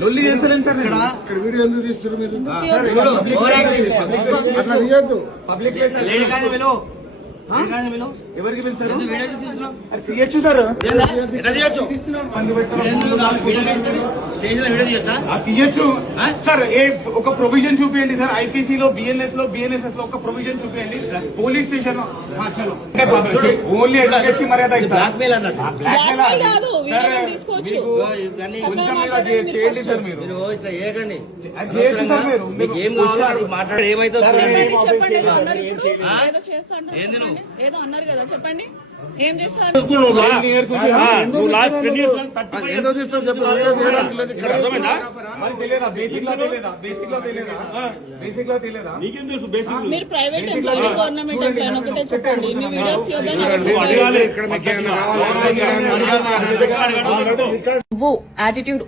లొల్లి చేస్తలేను సార్ ఇక్కడ వీడియో ఎందుకు తీస్తారు మీరు? అట్లా తీయద్దు. పబ్లిక్ ప్లేస్ ఎవరికి పిలుస్తారు? తీయచ్చు సార్, తీయచ్చు సార్. ఒక ప్రొవిజన్ చూపించండి సార్. ఐపీసీ లో బిఎన్ఎస్ లో ఒక ప్రొవిజన్ చూపించండి. పోలీస్ స్టేషన్ ఓన్లీ ఎడ్యుకేషన్ మర్యాద చేయండి సార్. మీరు చేయొచ్చు సార్. మీరు ఏం కావాలి మాట్లాడే ఏమైతే ఏదో అన్నారు కదా, చెప్పండి ఏం చేస్తారు? మీరు ప్రైవేట్ ఎంప్లాయీ గవర్నమెంట్ ఎంప్లాయీ ఒకటే చెప్పండి. మీ వీడియోస్ యాటిట్యూడ్